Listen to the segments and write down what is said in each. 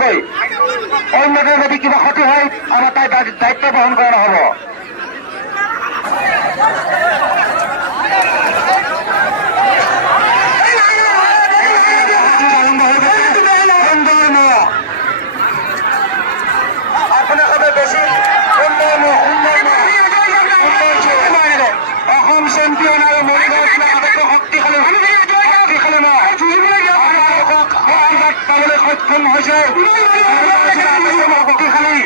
নকৰাকৈ অন্যদেৰ যদি কিবা ক্ষতি হয় আমাৰ তাই দায়িত্ব বহন কৰা নহ'ব। অসম চেম্পিয়ন আৰু মৰিগাঁও জিলাৰ আটাইতকৈ শক্তিশালী পাবলৈ সক্ষম হৈছে। শক্তিশালী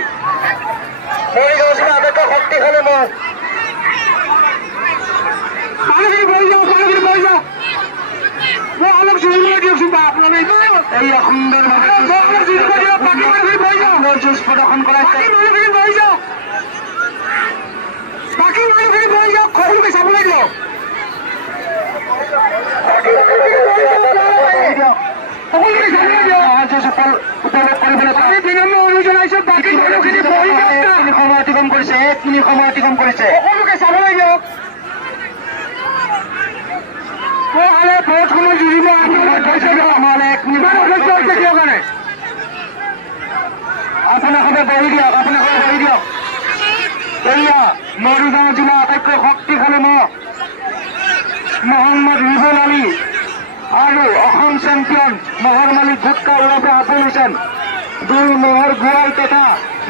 মৰিগাঁও জিলাৰ আটাইতকৈ শক্তিশালী মহ। এই সুন্দৰ যুঁজ প্ৰদৰ্শন কৰাইছে। বাকী মানুহখিনি বহি যাওক, সকলোকে চাবলৈ দিয়ক। সকলোকে চাবলৈ দিয়ক। উপভোগ কৰিবলৈ বিনম্ৰ অনুৰোধ জনাইছো। বাকী মানুহখিনি বহি যাওক। সময় অতিক্ৰম কৰিছে, 1 মিনিট সময় অতিক্ৰম কৰিছে। সকলোকে চাবলৈ দিয়ক। বহুত সময় জুৰিব। নহ'লে 1 মিনিট কিয় কাৰণে আপোনাৰ সদায় বহি দিয়ক। আপোনাৰ সদায় বহি দিয়ক। এয়া মৰিগাঁও জিলা আটাইতকৈ শক্তিশালী মহ মহম্মদ ৰিবুল আলী আৰু অসম চেম্পিয়ন মহৰ মালিক গুটকা ওৰফে আবুল হুছেইন, 2 মহৰ গোৱাল তথা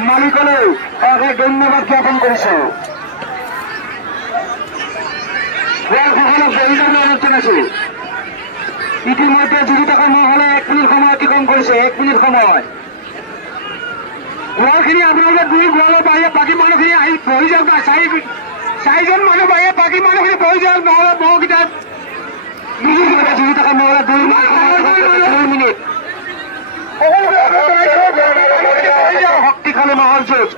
মালিকলৈ অশেষ ধন্যবাদ জ্ঞাপন কৰিছো। গোৱালসকলক বহি যাবলৈ অনুৰোধ জনাইছো। ইতিমধ্যে যুঁজি থকা মহলে 1 মিনিট সময় অতিক্ৰম কৰিছে। 1 মিনিট সময়। গোৱালখিনি আপোনালোকে 2 গোৱালৰ বাহিৰে বাকী মানুহখিনি আহি বহি যাওক না। 4জন মানুহ বাহিৰে বাকী মানুহখিনি বহি যাওক, নহ'লে মহকেইটাত যুঁজি থকা মহলে 2 মিনিট। শক্তিশালী মহৰ যুঁজ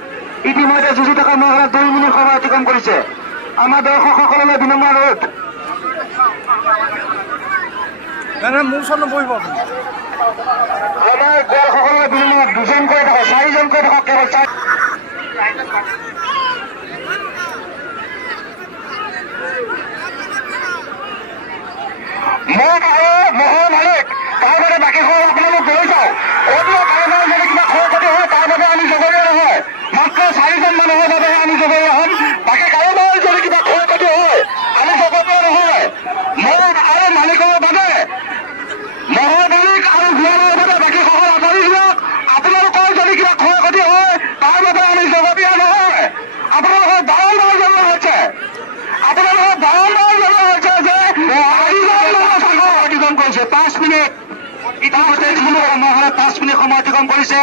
ইতিমধ্যে যুঁজি থকা মহলে 2 মিনিট সময় অতিক্ৰম কৰিছে। আমাৰ দৰ্শকসকললৈ বিনম্ৰ অনুৰোধ। মোৰ ওচৰত নবহিব। আমাৰ গোৱালসকললৈ বিনম্ৰ 2জন কৰি থাকক, 4জন কৰি থাকক। কেৱল 4 মহ আৰু মহৰ মালিক তাৰ বাবে বাকী আপোনালোক গৈ যাওক। অন্য কাৰোবাৰ যদি কিবা ক্ষয় ক্ষতি হয় তাৰ বাবে আমি জগৰীয়া নহয়। মাত্ৰ 4জন মানুহৰ বাবেহে আমি জগৰীয়া হ'ম। বাকী কাৰোবাৰ যদি কিবা ক্ষয় ক্ষতি হয় আমি জগৰীয়া নহয়। মহ আৰু মালিকৰ বাবে, মহৰ মালিক আৰু গোৱালৰ বাবে বাকী সকল আঁতৰি দিয়ক। আপোনালোকৰ যদি কিবা ক্ষয় ক্ষতি হয় তাৰ বাবে আমি জগৰীয়া নহয়। আপোনালোকৰ বাৰম্বাৰ জনোৱা হৈছে, আপোনালোকৰ বাৰম্বাৰ জনোৱা হৈছে যে অতিক্ৰম কৰিছে 5 মিনিট। ইতিমধ্যে মহলে 5 মিনিট সময় অতিক্ৰম কৰিছে।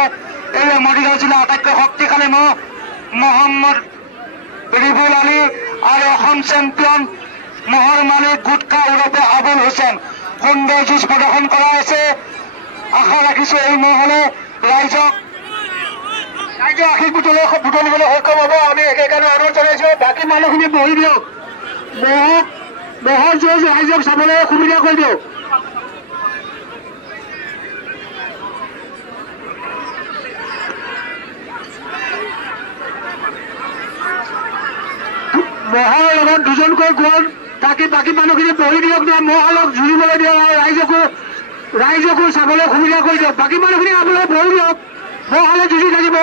এই মৰিগাঁও জিলা আটাইতকৈ শক্তিশালী মহ মহম্মদ ৰিবুল আলী আৰু অসম চেম্পিয়ন মহৰ মালিক গুটকা ওৰফে আবুল হুছেইন সুন্দৰ যুঁজ প্ৰদৰ্শন কৰা হৈছে। আশা ৰাখিছো এই মহলে ৰাইজৰ আশীষ বুটলিবলৈ সক্ষম হ'ব। আমি একেকাৰণে অনুৰোধ জনাইছো। বাকী মানুহখিনি বহি দিয়ক। মহৰ যুঁজ ৰাইজক চাবলৈ সুবিধা কৰি দিয়ক। মহৰ লগত 2জনকৈ গোৱাল তাকে বাকী মানুহখিনি বহি দিয়ক না। মহলক জুৰিবলৈ দিয়ক আৰু ৰাইজকো চাবলৈ সুবিধা কৰি দিয়ক। বাকী মানুহখিনি আপোনালোকে বহি দিয়ক। মহলে যুঁজি থাকিব।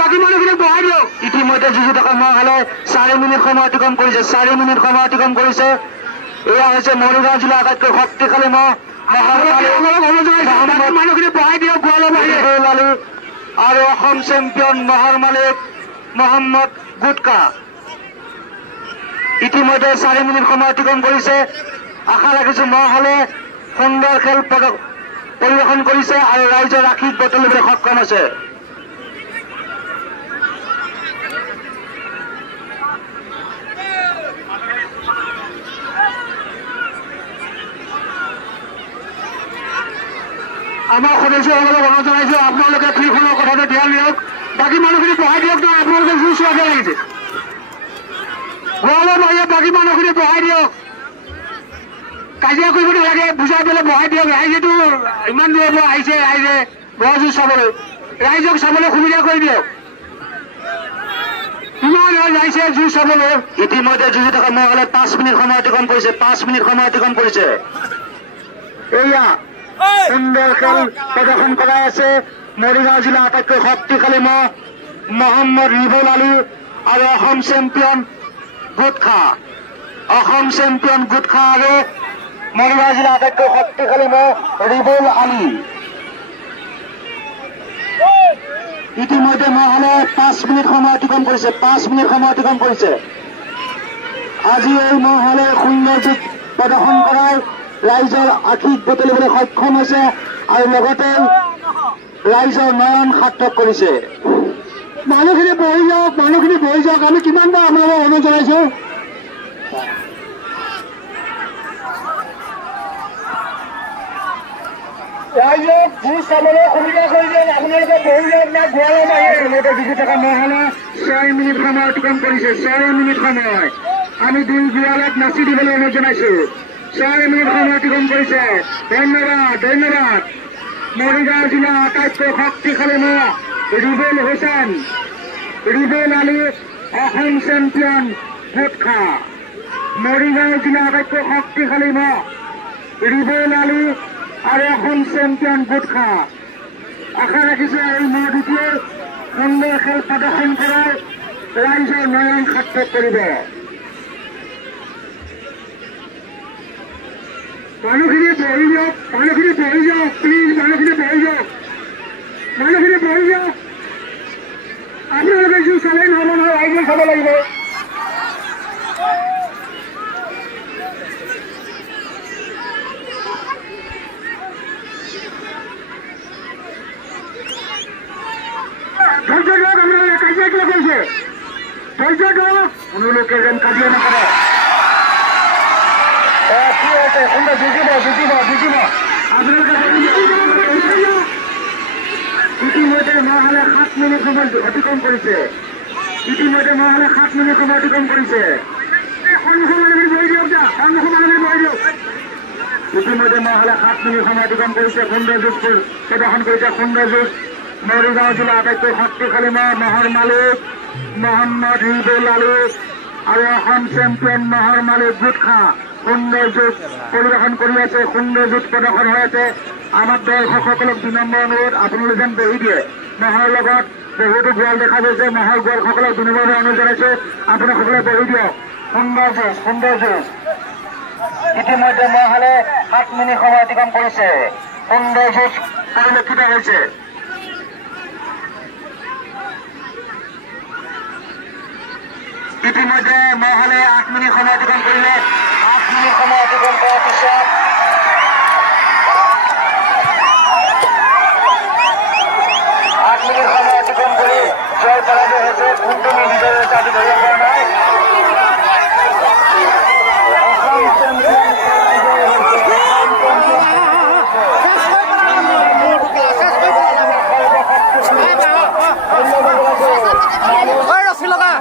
বাকী মানুহখিনি বহাই দিয়ক। ইতিমধ্যে যুঁজি থকা মহলে 4 মিনিট সময় অতিক্ৰম কৰিছে। 4 মিনিট সময় অতিক্ৰম কৰিছে। এয়া হৈছে মৰিগাঁও জিলা আটাইতকৈ শক্তিশালী মহ মানুহখিনি বহাই দিয়ক। গোৱালৰ বাহিৰে আৰু অসম চেম্পিয়ন মহৰ মালিক মহম্মদ গুটকা ইতিমধ্যে 4 মিনিট সময় অতিক্ৰম কৰিছে। আশা ৰাখিছো মহলে সুন্দৰ খেল পৰিৱেশন কৰিছে আৰু ৰাইজৰ আশীষ বুটলিবলৈ সক্ষম হৈছে। আমাৰ সদস্যসকলক অনুৰোধ জনাইছো আপোনালোকে ফিল্ডখনৰ কথাটো ধ্যান দিয়ক। বাকী মানুহখিনি বহাই দিয়ক না। আপোনালোকে জুই চোৱাকে লাগিছে। গোৱালৰ বাহিৰে বাকী মানুহখিনি বহাই দিয়ক। কাজিয়া কৰিব নালাগে, বুজাই পেলাই বহাই দিয়ক। ৰাইজেতো ইমান দূৰৰ পৰা আহিছে, ৰাইজে বৰ যুঁজ চাবলৈ, ৰাইজক চাবলৈ সুবিধা কৰি দিয়ক। ইমান ৰাইজে যুঁজ চাবলৈ। ইতিমধ্যে যুঁজি থকা মহলে 5 মিনিট সময় অতিক্ৰম কৰিছে। 5 মিনিট সময় অতিক্ৰম কৰিছে। এয়া সুন্দৰ খেল প্ৰদৰ্শন কৰাই আছে মৰিগাঁও জিলা আটাইতকৈ শক্তিশালী মহ মহম্মদ ৰিবুল আলী আৰু অসম চেম্পিয়ন গোটখা আৰু মৰিগাঁও জিলা আটাইতকৈ শক্তিশালী মহ ৰিবুল আলী। ইতিমধ্যে মহলে 5 মিনিট সময় অতিক্ৰম কৰিছে। আজি এই মহলে সুন্দৰ যুগ প্ৰদৰ্শন কৰাই ৰাইজৰ আশীষ বুটলিবলৈ সক্ষম হৈছে আৰু লগতে ৰাইজৰ নয়ন সাৰ্থক কৰিছে। মানুহখিনি বহি যাওক। আমি কিমানবাৰ আপোনালোকক অনুৰোধ জনাইছো। ৰাইজক ভোজ চাবলৈ সুবিধা কৰি দিয়ক। আপোনালোকে বহি যাওক না ঘূৰাব মাৰিলে বিজি থকা মহলে 6 মিনিট সময় অতিক্ৰম কৰিছে। 6 মিনিট সময় আমি দুই বিয়ালত নাচি দিবলৈ অনুৰোধ জনাইছো। 6 মিনিট সময় অতিক্ৰম কৰিছে। ধন্যবাদ। মৰিগাঁও জিলা আটাইতকৈ শক্তিশালী মহ ৰিবুল আলী অসম চেম্পিয়ন গোটখা। মৰিগাঁও জিলা আটাইতকৈ শক্তিশালী মহ ৰিবুল আলী আৰু অসম চেম্পিয়ন গোটখা। আশা ৰাখিছো এই মহ দুটিয়ে সুন্দৰ খেল প্ৰদৰ্শন কৰাই ৰাইজৰ নয়ন সাৰ্থক কৰিব। মানুহখিনি বহি যাওক প্লিজ। মানুহখিনি বহি যাওক। আপোনালোকে যি চালে নহ'ব নহয়, ৰাইজে চাব লাগিব। ধৈৰ্য ধৰক, আপোনালোকে কাজিয়া কিয় কৰিছে? ধৈৰ্য ধৰক, আপোনালোকে যেন কাজিয়া নকৰে। কি হৈছে? সুন্দৰ জিকিব। ইতিমধ্যে মহলে 7 মিনিট সময় অতিক্ৰম কৰিছে। ইতিমধ্যে মহলে 7 মিনিট সময় অতিক্ৰম কৰিছে। সুন্দৰ যুঁজ প্ৰদৰ্শন কৰিছে। সুন্দৰ যুঁজ মৰিগাঁও জিলা আটাইতকৈ শক্তিশালী মহৰ মালিক মহম্মদ ৰিবুল আলী আৰু অসম চেম্পিয়ন মহৰ মালিক গোটখা সুন্দৰ যুঁজ পৰিৱেশন কৰি আছে। সুন্দৰ যুঁজ প্ৰদৰ্শন হৈ আছে। আমাৰ দৰ্শকসকলক 2 নম্বৰ অনুৰোধ, আপোনালোক যেন বহি দিয়ে। মহৰ লগত বহুতো গোৱাল দেখা গৈছে। মহৰ গোৱালসকলক 2 নম্বৰ অনুৰোধ জনাইছে, আপোনালোকসকলে বহি দিয়ক। সুন্দৰ যুঁজ। ইতিমধ্যে মহলে 7 মিনিট সময় অতিক্ৰম কৰিছে। সুন্দৰ যুঁজ পৰিলক্ষিত হৈছে। ইতিমধ্যে মহলে 8 মিনিট সময় অতিক্ৰম কৰিলে। 8 মিনিট সময় অতিক্ৰম কৰাৰ পিছত 8 মিনিট সময় অতিক্ৰম কৰি জয় পৰাজয় হৈছে। কোনটো নিৰ্ণয় হৈছে আজি ধৰিব পৰা নাই। ৰছী লগা